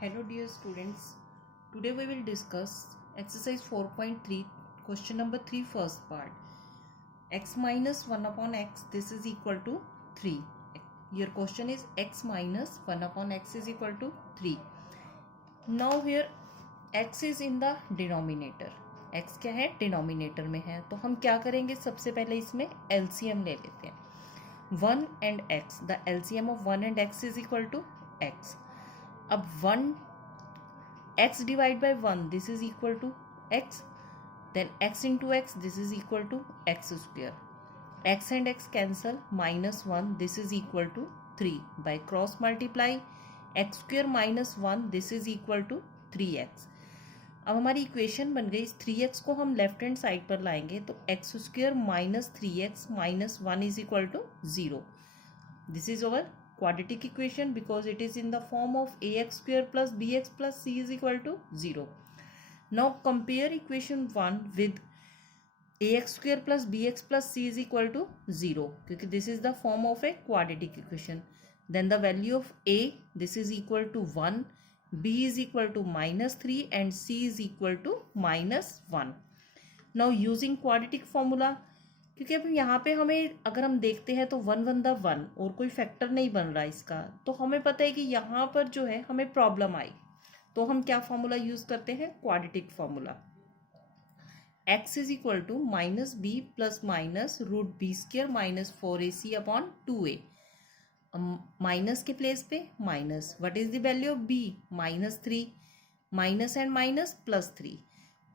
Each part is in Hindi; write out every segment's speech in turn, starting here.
Hello dear students, today we will discuss exercise 4.3 question number 3 first part. X minus 1 upon x this is equal to 3. Your question is x minus 1 upon x is equal to 3. Now here x is in the denominator. x क्या है डिनोमिनेटर में है, तो हम क्या करेंगे, सबसे पहले इसमें LCM ले लेते हैं. 1 and x, the LCM of 1 and x is equal to x. अब 1 x divided by 1 this is equal to x, then x into x this is equal to x square. X and x cancel, minus 1 this is equal to 3. By cross multiply x square minus 1 this is equal to 3x. अब हमारी इक्वेशन बन गई. इस 3x को हम लेफ्ट हैंड साइड पर लाएंगे तो x square minus 3x minus 1 is equal to 0. This is our quadratic equation because it is in the form of ax square plus bx plus c is equal to 0. Now compare equation 1 with ax square plus bx plus c is equal to 0 क्योंकि this is the form of a quadratic equation. Then the value of a this is equal to 1, b is equal to minus 3 and c is equal to minus 1. Now using quadratic formula, क्योंकि अब यहाँ पे हमें अगर हम देखते हैं तो 1 1 द 1 और कोई फैक्टर नहीं बन रहा इसका, तो हमें पता है कि यहाँ पर जो है हमें प्रॉब्लम आई, तो हम क्या फॉर्मूला यूज करते हैं, quadratic formula. x is equal to minus b plus minus root b square minus 4ac upon 2a. Minus के प्लेस पे minus, what is the value of b, minus 3, minus and minus plus 3,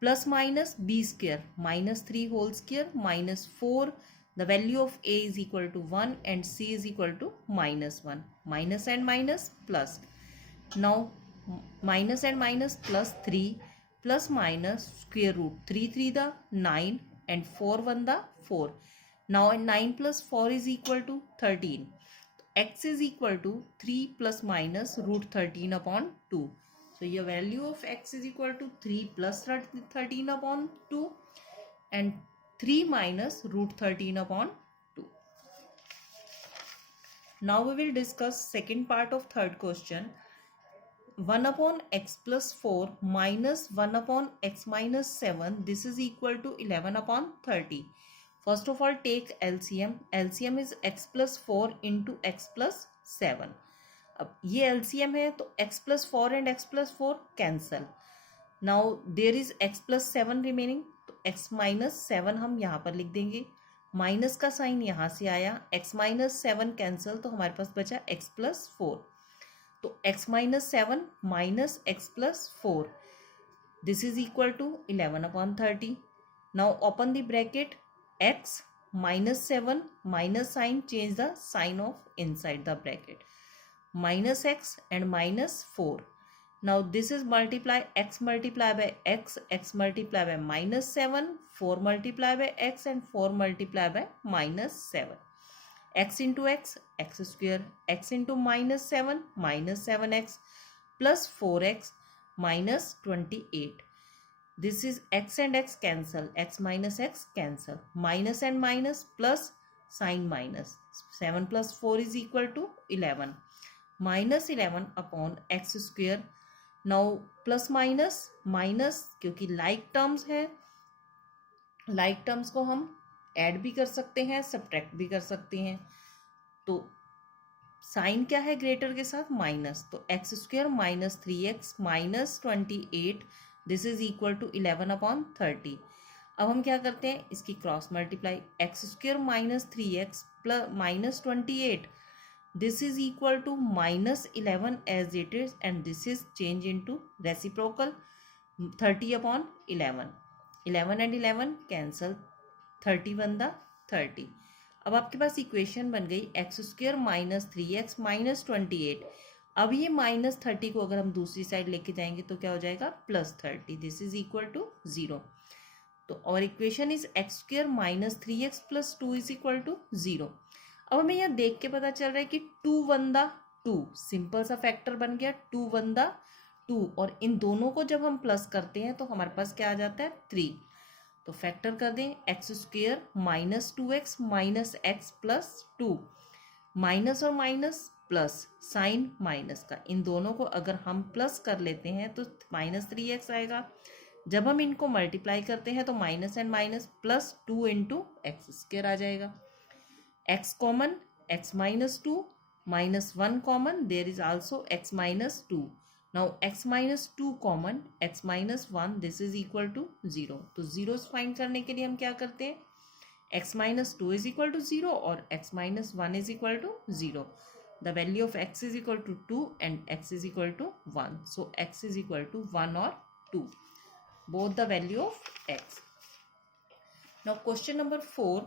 plus minus b square minus 3 whole square minus 4. The value of a is equal to 1 and c is equal to minus 1. Minus and minus plus. Now minus and minus plus 3 plus minus square root 3 3 the 9 and 4 1 the 4. Now 9 plus 4 is equal to 13. X is equal to 3 plus minus root 13 upon 2. So your value of x is equal to 3 plus 13 upon 2 and 3 minus root 13 upon 2. Now we will discuss second part of third question. 1 upon x plus 4 minus 1 upon x minus 7 this is equal to 11 upon 30. First of all take LCM. LCM is x plus 4 into x plus 7. अब ये LCM है तो x plus 4 and x plus 4 cancel. Now there is x plus 7 remaining, तो x minus 7 हम यहाँ पर लिख देंगे. माइनस का साइन यहाँ से आया, x minus 7 कैंसल, तो हमारे पास बचा x plus 4. तो x minus 7 minus x plus 4 this is equal to 11 upon 30. Now open the bracket, x minus 7 minus sign, change the sign of inside the bracket. Minus x and minus 4. Now this is multiply x multiply by x, x multiply by minus 7, 4 multiply by x and 4 multiply by minus 7. X into x, x square, x into minus 7, minus 7x plus 4x minus 28. This is x and x cancel, x minus x cancel, minus and minus plus sign minus. 7 plus 4 is equal to 11. Minus 11 upon x square. Now plus minus minus, क्योंकि लाइक टर्म्स है, लाइक टर्म्स को हम ऐड भी कर सकते हैं, सब्ट्रैक्ट भी कर सकते हैं. तो साइन क्या है ग्रेटर के साथ, माइनस, तो x square minus 3x minus 28 this is equal to 11 upon 30. अब हम क्या करते हैं, इसकी cross multiply, x square minus 3x plus minus 28 this is equal to minus 11 as it is and this is change into reciprocal 30 upon 11. 11 and 11 cancel, 31 the 30. अब आपके पास इक्वेशन बन गई x square minus 3x minus 28. अब ये माइनस 30 को अगर हम दूसरी साइड लेके जाएंगे तो क्या हो जाएगा, plus 30. This is equal to 0. तो और equation is x square minus 3x plus 2 is equal to 0. अब हमें यहाँ देख के पता चल रहा है कि 2 1 द 2, सिंपल सा फैक्टर बन गया 2 1 द 2, और इन दोनों को जब हम प्लस करते हैं तो हमारे पास क्या आ जाता है 3. तो फैक्टर कर दें, x square minus 2x minus x plus 2, minus और माइनस प्लस साइन माइनस का, इन दोनों को अगर हम प्लस कर लेते हैं तो -3x आएगा। जब हम इनको मल्टीप्लाई करते हैं तो minus and minus plus 2 into x square आ जाएगा। x common, x minus 2 minus 1 common, there is also x minus 2. Now x minus 2 common, x minus 1, this is equal to 0. तो zeros फाइंड करने के लिए हम क्या करते हैं, x minus 2 is equal to 0 और x minus 1 is equal to 0. The value of x is equal to 2 and x is equal to 1. So x is equal to 1 or 2. Both the value of x. Now question number 4.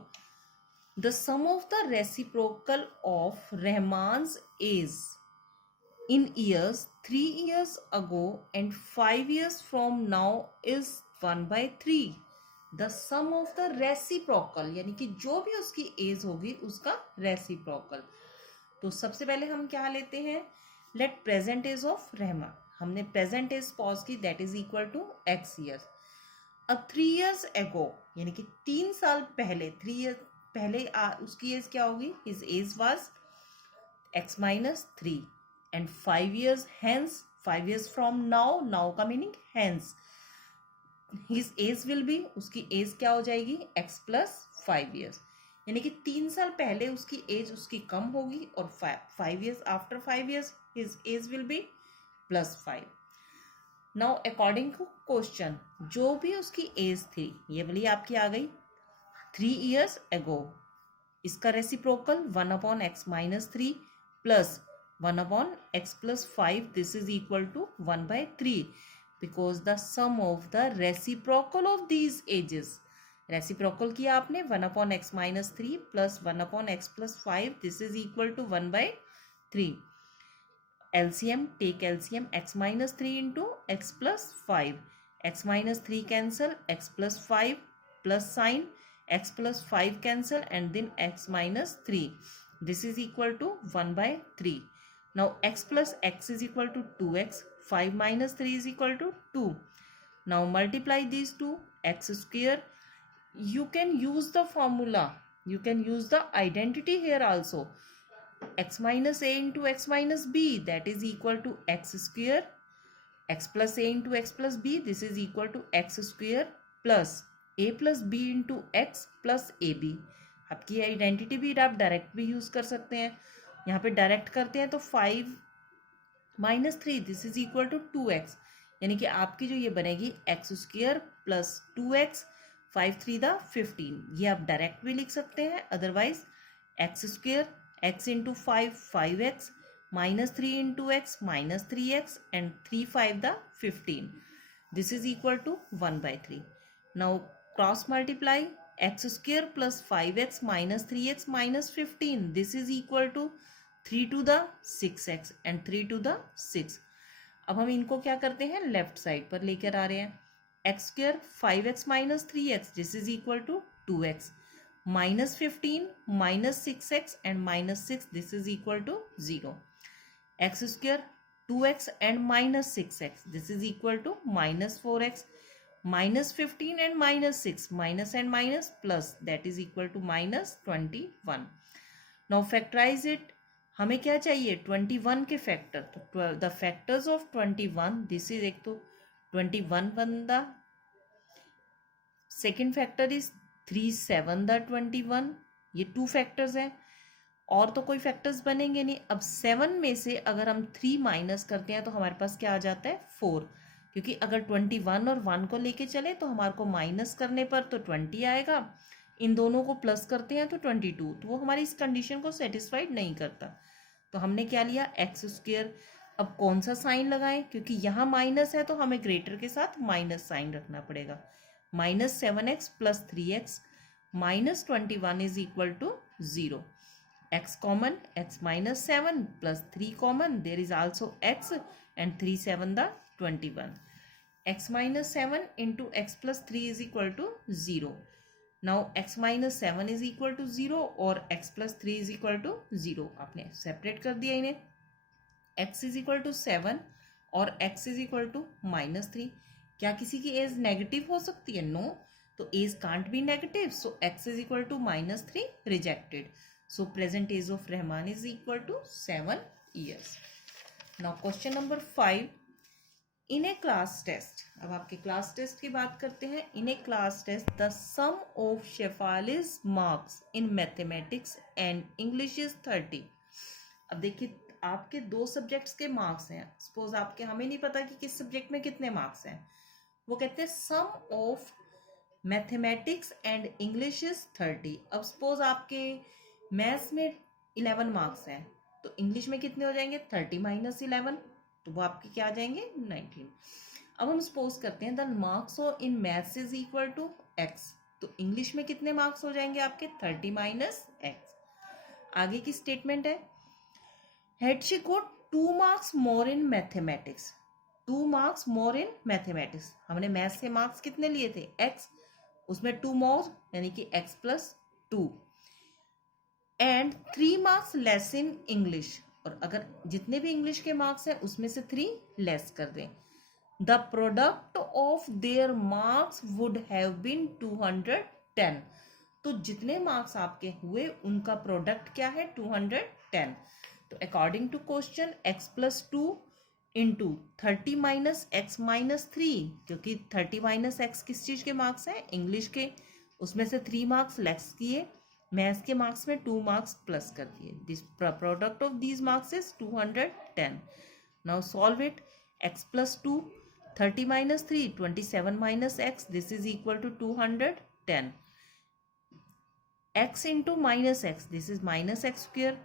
The sum of the reciprocal of Rahman's is in years 3 years ago and 5 years from now is 1/3. The sum of the reciprocal यानी कि जो भी उसकी एज होगी उसका रेसिप्रोकल। तो सबसे पहले हम क्या लेते हैं, let present age of Rahman, हमने प्रेजेंट एज पॉज की, that is equal to x years. अब 3 years ago यानी कि 3 साल पहले, 3 years पहले उसकी एज क्या होगी, his age was x minus 3 and 5 years hence, 5 years from now, now का meaning hence, his age will be, उसकी एज क्या हो जाएगी x plus 5 years, यानी कि 3 साल पहले उसकी एज उसकी कम होगी और 5 years after 5 years his age will be plus 5. Now according to question जो भी उसकी एज थी, ये वाली आपकी आ गई 3 years ago, इसका reciprocal 1/x minus 3 plus 1/x plus 5, this is equal to 1/3 because the sum of the reciprocal of these ages, reciprocal किया आपने 1/x minus 3 plus 1/x plus 5, this is equal to 1/3. LCM, take LCM, x minus 3 into x plus 5, x minus 3 cancel, x plus 5 plus sine, x plus 5 cancel and then x minus 3, this is equal to 1/3. Now x plus x is equal to 2x, 5 minus 3 is equal to 2. Now multiply these two, x square, you can use the formula, you can use the identity here also, x minus a into x minus b, that is equal to x square, x plus a into x plus b, this is equal to x square plus a plus b into x plus A B. आपकी आइडेंटिटी भी आप डायरेक्ट भी यूज कर सकते हैं, यहाँ पे डायरेक्ट करते हैं तो 5 minus 3, this is equal to 2x, यानी कि आपकी जो ये बनेगी x स्क्वायर प्लस 2x, 5 3 दा 15, ये आप डायरेक्ट भी लिख सकते हैं, otherwise x square x into 5 5x minus 3 into x minus 3x and 3 5 दा 15, this is equal to 1/3. Now cross multiply, x square plus 5x minus 3x minus 15, this is equal to 3 to the 6x and 3 to the 6. अब हम इनको क्या करते हैं, लेफ्ट साइड पर लेकर आ रहे हैं, x square 5x minus 3x, this is equal to 2x, minus 15 minus 6x and minus 6, this is equal to 0, x square 2x and minus 6x, this is equal to minus 4x, minus 15 and minus 6, minus and minus plus, that is equal to minus 21. Now factorize it, हमें क्या चाहिए 21 के फैक्टर, तो the factors of 21, this is एक तो 21 बंदा, सेकेंड फैक्टर इज 3 7 दा 21, ये 2 फैक्टर्स हैं और तो कोई फैक्टर्स बनेंगे नहीं। अब 7 में से अगर हम 3 माइनस करते हैं तो हमारे पास क्या आ जाता है 4, क्योंकि अगर 21 और 1 को लेके चले तो हमारे को माइनस करने पर तो 20 आएगा, इन दोनों को प्लस करते हैं तो 22, तो वो हमारी इस कंडीशन को सेटिस्फाइड नहीं करता। तो हमने क्या लिया एक्स स्क्वायर। अब कौन सा साइन लगाएं, क्योंकि यहाँ माइनस है तो हमें ग्रेटर के साथ माइनस साइन रखना पड़ेगा। -7x + 3x -21 is equal to 0। x common, x -7 + 3 common, there is also x and 3 7 the 21। x -7 into x + 3 is equal to 0। Now x -7 is equal to 0 और x + 3 is equal to 0। आपने सेपरेट कर दिया इन्हें। x is equal to 7 और x is equal to -3। क्या किसी की एज नेगेटिव हो सकती है? नो। तो age can't be negative, so x is equal to -3 rejected. So present age of Rahman is equal to 7 years. Now question number 5. In a class test, अब आपके क्लास टेस्ट की बात करते हैं. In a class test, the sum of Shefali's marks in mathematics and English is 30. अब देखिए आपके 2 सब्जेक्ट्स के मार्क्स हैं. सपोज आपके हमें नहीं पता कि किस सब्जेक्ट में कितने मार्क्स हैं. वो कहते हैं sum of mathematics and English is 30. अब सपोज आपके मैथ्स में 11 मार्क्स हैं तो इंग्लिश में कितने हो जाएंगे 30 माइनस 11, तो वो आपके क्या आ जाएंगे 19. अब हम सपोज करते हैं the marks in maths is equal to x, तो इंग्लिश में कितने मार्क्स हो जाएंगे आपके 30 माइनस एक्स. आगे की स्टेटमेंट है had she got 2 marks more in mathematics, 2 marks more in mathematics. हमने मैथ्स से मार्क्स कितने लिए थे x, उसमें 2 मोर यानी कि x plus 2 and 3 marks less in English, और अगर जितने भी इंग्लिश के मार्क्स हैं उसमें से 3 लेस कर दें. The product of their marks would have been 210. तो जितने मार्क्स आपके हुए उनका प्रोडक्ट क्या है 210. तो according to question x plus 2 into 30 minus x minus 3, क्योंकि 30 माइनस एक्स किस चीज़ के मार्क्स हैं इंग्लिश के, उसमें से 3 मार्क्स लेस किए, मैथ्स के मार्क्स में 2 मार्क्स प्लस कर दिए. This product of these marks is 210. Now solve it. x plus 2 30 minus 3 27 minus x, this is equal to 210. x into minus x, this is minus x square.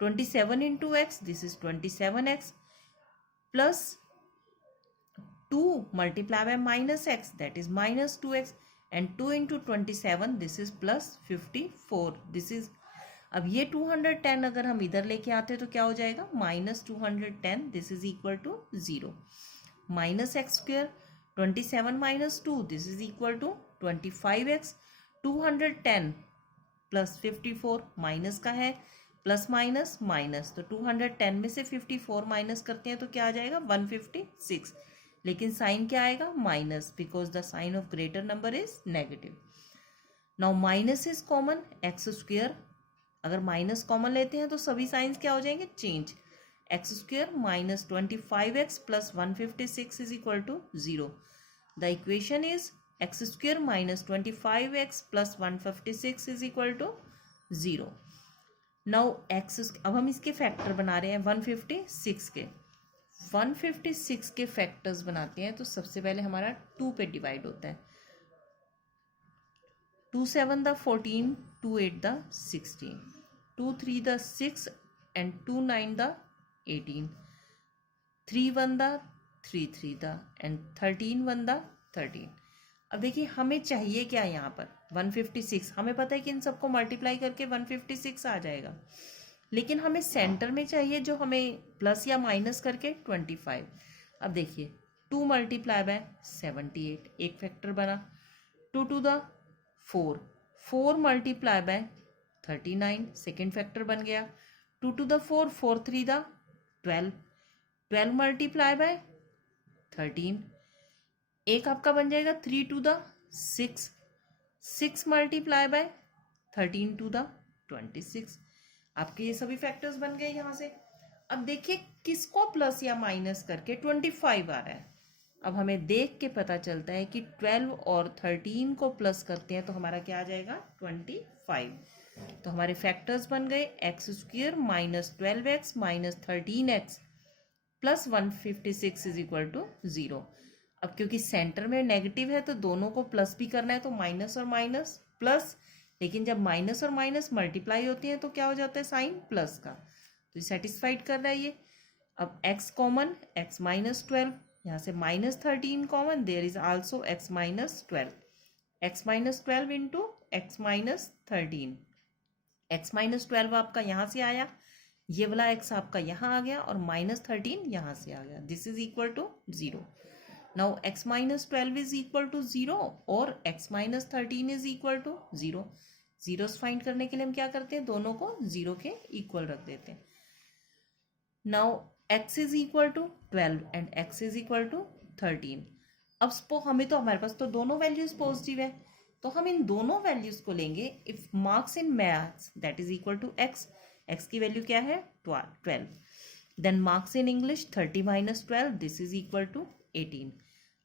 27 into x, this is 27x plus 2 multiplied by minus x, that is minus 2x, and 2 into 27, this is plus 54. This is, अब ये 210 अगर हम इधर लेके आते तो क्या हो जाएगा minus 210, this is equal to 0. Minus x square 27 minus 2, this is equal to 25x. 210 plus 54 minus का है, प्लस माइनस माइनस, तो 210 में से 54 माइनस करते हैं तो क्या आ जाएगा 156. लेकिन साइन क्या आएगा minus, because the sign of greater number is negative. Now minus is common, x square अगर माइनस कॉमन लेते हैं तो सभी साइंस क्या हो जाएंगे change. X square minus 25x plus 156 is equal to 0. The equation is x square minus 25x plus 156 is equal to 0. Now x, अब हम इसके फैक्टर बना रहे हैं 156 के. 156 के फैक्टर्स बनाते हैं तो सबसे पहले हमारा 2 पे डिवाइड होता है. 2 7 the 14, 2 8 the 16, 2 3 the 6 and 2 9 the 18, 3 1 the 3 3 the end 13 1 the 13. अब देखिए हमें चाहिए क्या यहाँ पर 156. हमें पता है कि इन सबको मल्टीप्लाई करके 156 आ जाएगा, लेकिन हमें सेंटर में चाहिए जो हमें प्लस या माइनस करके 25. अब देखिए 2 मल्टीप्लाई बाय 78, एक फैक्टर बना. 2 two the 4, 4 multiply by 39, second factor बन गया. 2 two the 4, 4 3 the 12, 12 multiply by 13, एक आपका बन जाएगा 3 two the 6, 6 multiply by 13 two the 26. आपके ये सभी फैक्टर्स बन गए यहाँ से. अब देखिए किसको प्लस या माइनस करके 25 आ रहा है. अब हमें देख के पता चलता है कि 12 और 13 को प्लस करते हैं तो हमारा क्या आ जाएगा 25. तो हमारे फैक्टर्स बन गए x square minus 12x minus 13x plus 156 is equal to 0. अब क्योंकि सेंटर में नेगेटिव है तो दोनों को प्लस भी करना है, तो माइनस और माइनस प्लस, लेकिन जब माइनस और माइनस मल्टीप्लाई होती हैं तो क्या हो जाता है साइन प्लस का, तो सेटिस्फाइड कर रहा है ये. अब x कॉमन, x माइनस 12, यहाँ से minus 13 common, there is also x minus 12, x minus 12 into x minus 13. x minus 12 आपका यहाँ से आया, ये वाला x आपका यहाँ आ गया और माइनस 13 यहाँ से आ गया. This is equal to 0. नाउ x minus 12 is equal to 0 और x minus 13 is equal to 0. Zeros find करने के लिए हम क्या करते हैं दोनों को 0 के इक्वल रख देते हैं. Now x is equal to 12 and x is equal to 13. अब हमें तो हमारे पास तो दोनों वैल्यूज पॉजिटिव है, तो हम इन दोनों वैल्यूज को लेंगे. If marks in maths that is equal to x, x की वैल्यू क्या है 12, then marks in English 30 minus 12 this is equal to 18।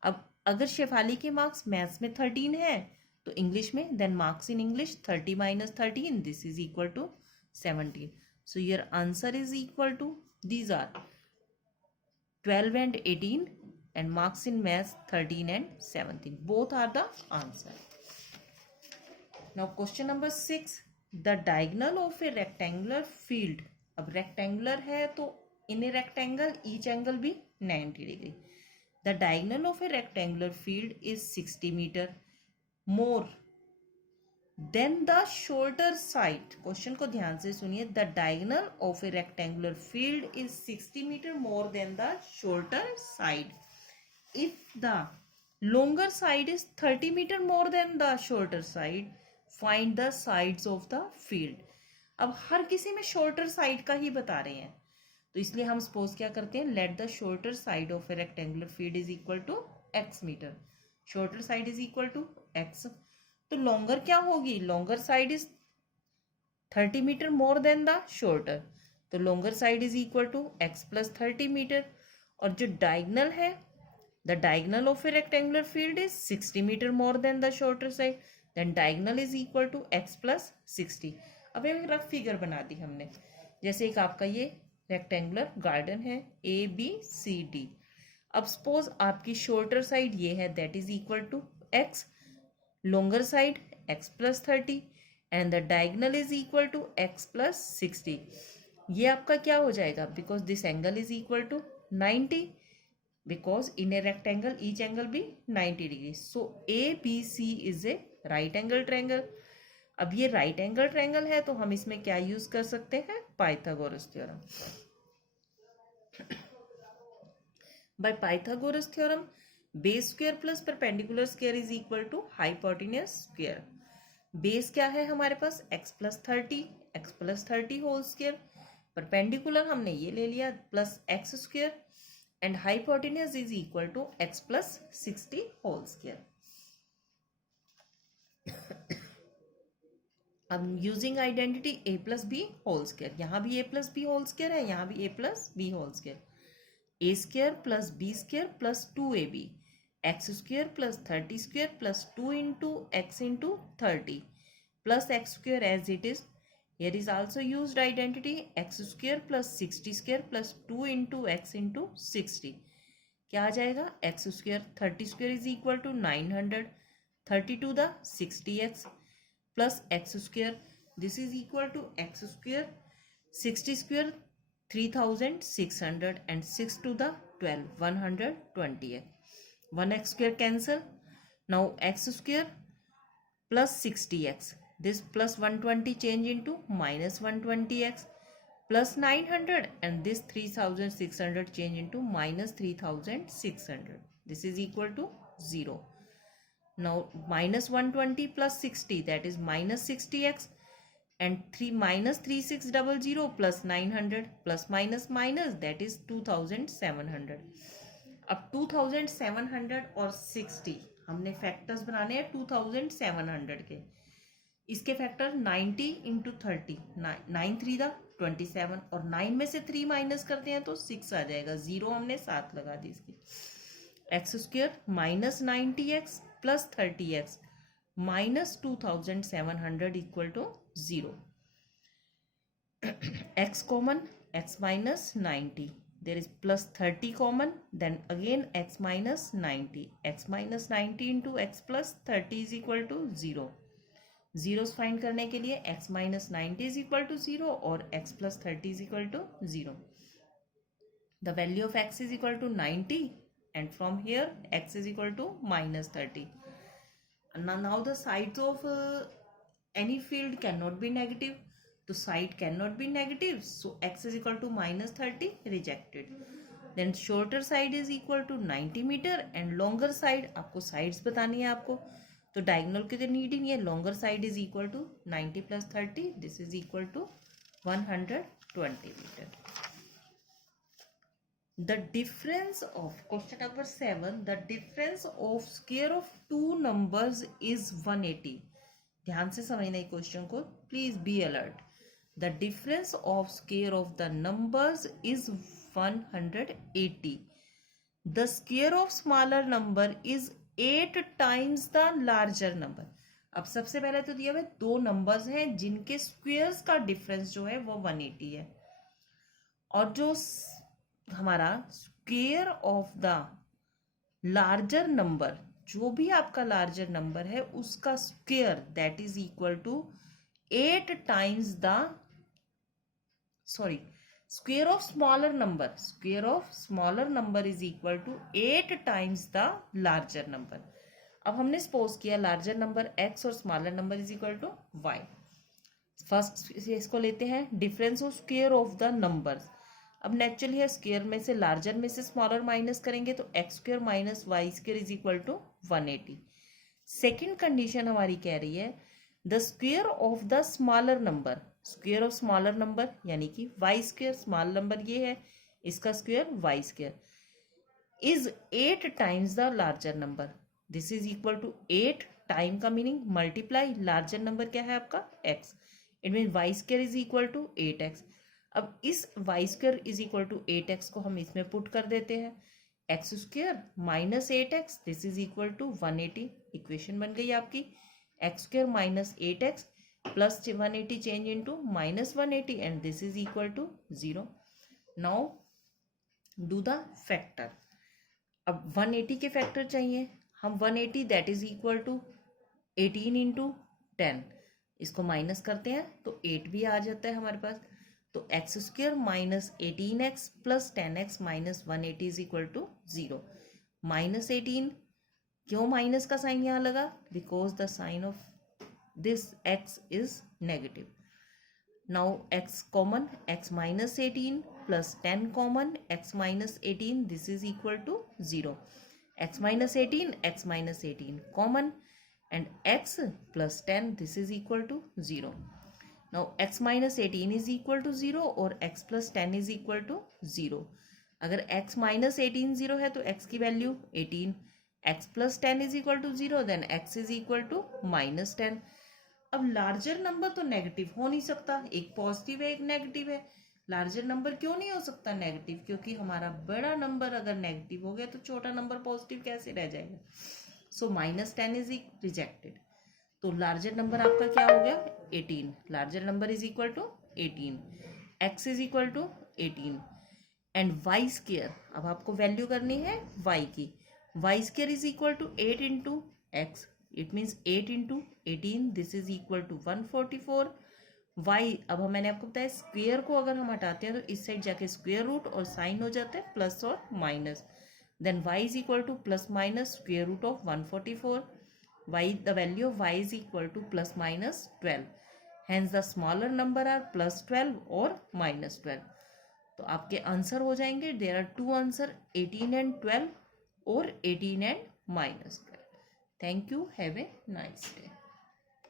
अब अगर शेफाली के मार्क्स मैथ्स में 13 है तो इंग्लिश में then marks in English 30 minus 13 this is equal to 17। So your answer is equal to these are 12 and 18 and marks in maths 13 and 17. Both are the answer. Now question number 6. The diagonal of a rectangular field. अब rectangular है तो in a rectangle each angle भी 90 degree. The diagonal of a rectangular field is 60 meter more then the shorter side. Question को ध्यान से सुनिए. The diagonal of a rectangular field is 60 meter more than the shorter side. If the longer side is 30 meter more than the shorter side, find the sides of the field. अब हर किसी में shorter side का ही बता रहे हैं तो इसलिए हम सपोज क्या करते हैं, let the shorter side of a rectangular field is equal to x meter. Shorter side is equal to x. तो लॉन्गर क्या होगी, longer side is 30 metre more than the shorter, तो longer side is equal to x plus 30 metre. और जो डायगनल है, the diagonal of a rectangular field is 60 metre more than the shorter side, then diagonal is equal to x plus 60. अब एक रफ फिगर बना दी हमने, जैसे एक आपका ये रेक्टेंगुलर गार्डन है ABCD. अब सपोज आपकी शॉर्टर साइड ये है, that is equal to x, longer side x plus 30 and the diagonal is equal to x plus 60. ये आपका क्या हो जाएगा, because this angle is equal to 90, because in a rectangle each angle be 90 degrees. So ABC is a right angle triangle. अब ये right angle triangle है तो हम इसमें क्या यूज कर सकते हैं, Pythagoras theorem. By Pythagoras theorem, base square plus perpendicular square is equal to hypotenuse square. Base क्या है हमारे पास, x plus 30 whole square. Perpendicular हमने ये ले लिया plus x square and hypotenuse is equal to x plus 60 whole square. अब using identity a plus B whole square, यहाँ भी a plus B whole square है, यहाँ भी a plus B whole square. a square plus b square plus 2ab, x square plus 30 square plus 2 into x into 30 plus x square as it is. Here is also used identity x square plus 60 square plus 2 into x into 60. क्या आ जाएगा, x square 30 square is equal to 900, 30 to the 60x plus x square, this is equal to x square 60 square 3600 and 6 to the 12 120x. 1x square cancel. Now x square plus 60x, this plus 120 change into minus 120x plus 900 and this 3600 change into minus 3600. This is equal to 0. Now minus 120 plus 60, that is minus 60x and 3 minus 3600 plus 900 plus minus minus, that is 2700. अब 2700 और 60 हमने फैक्टर्स बनाने हैं 2700 के. इसके फैक्टर 90 इंटू 30, 9 3 दा 27 और 9 में से 3 माइनस करते हैं तो 6 आ जाएगा. 0 हमने साथ लगा दी इसकी. X square minus 90x plus 30x minus 2700 equal to 0. x common, x minus 90, there is plus 30 common, then again x minus 90, x minus 90 into x plus 30 is equal to 0. zeros find करने के लिए x minus 90 is equal to 0 और x plus 30 is equal to 0. The value of x is equal to 90 and from here x is equal to minus 30. And now the sides of any field cannot be negative. तो side cannot be negative, so x is equal to minus 30, rejected. Then shorter side is equal to 90 meter and longer side, आपको sides बतानी है आपको, तो diagonal की तो need ही नहीं है. longer side is equal to 90 plus 30, this is equal to 120 meter. The difference of, question number 7, the difference of square of two numbers is 180. ध्यान से समझना है क्वेश्चन को, please be alert. The difference of square of the numbers is 180. The square of smaller number is 8 times the larger number. अब सबसे पहले तो दिया हुआ दो नंबर्स हैं जिनके स्क्वेयर्स का डिफरेंस जो है वो 180 है, और जो हमारा square of the larger number, जो भी आपका लार्जर नंबर है उसका square that is equal to 8 times the square of smaller number is equal to 8 times the larger number. अब हमने सपोज किया लार्जर नंबर x और smaller number is equal to y. First इसको लेते हैं difference of square of the numbers. अब नेचुरली है स्क्वेयर में से लार्जर में से स्मॉलर माइनस करेंगे तो x square minus y square is equal to 180. Second condition हमारी कह रही है the square of the smaller number, square of smaller number यानी कि वाई स्क्वेयर, स्मॉल नंबर ये है, इसका square y square is 8 times the larger number. This is equal to 8 time का मीनिंग मल्टीप्लाई लार्जर नंबर क्या है आपका x. It mean y square is equal to 8x. अब इस y square is equal to 8x को हम इसमें पुट कर देते हैं. X square minus 8x this is equal to 180. Equation बन गई आपकी x square minus 8x plus 180 change into minus 180 and this is equal to 0. Now do the factor. अब 180 के फैक्टर चाहिए. हम 180 that is equal to 18 into 10, इसको माइनस करते हैं तो 8 भी आ जाता है हमारे पास. तो एक्स स्क्वेयर माइनस 18x प्लस 10x minus 180 is equal to 0. Minus 18 क्यों माइनस का साइन यहाँ लगा? Because the sign of this x is negative. Now x common, x minus 18 plus 10 common, x minus 18 this is equal to 0. x minus 18 common and x plus 10 this is equal to 0. Now x minus 18 is equal to 0 और x plus 10 is equal to 0. अगर x minus 18 0 है तो x की value 18, x plus 10 is equal to 0 then x is equal to minus 10. अब लार्जर नंबर तो नेगेटिव हो नहीं सकता, एक पॉजिटिव है एक नेगेटिव है. लार्जर नंबर क्यों नहीं हो सकता नेगेटिव? क्योंकि हमारा बड़ा नंबर अगर नेगेटिव हो गया तो छोटा नंबर पॉजिटिव कैसे रह जाएगा? So minus 10 is rejected. तो लार्जर नंबर आपका क्या हो गया? 18. Larger number is equal to 18, x is equal to 18 and y square. अब आपको वैल्यू करनी है वाई की. Y square is equal to 8 into x. It means 8 into 18 this is equal to 144. Y, अब मैंने आपको बताया स्क्वेयर को अगर हम हटाते हैं तो इस साइड जाके स्क्वेयर रूट और साइन हो जाता है प्लस और minus. Then y is equal to plus minus square root of 144. Y, the value of y is equal to plus minus 12. Hence the smaller number are plus 12 और माइनस 12. तो आपके आंसर हो जाएंगे, देयर आर 2 आंसर 18 एंड 12 और 18 and minus 12. Thank you, have a nice day.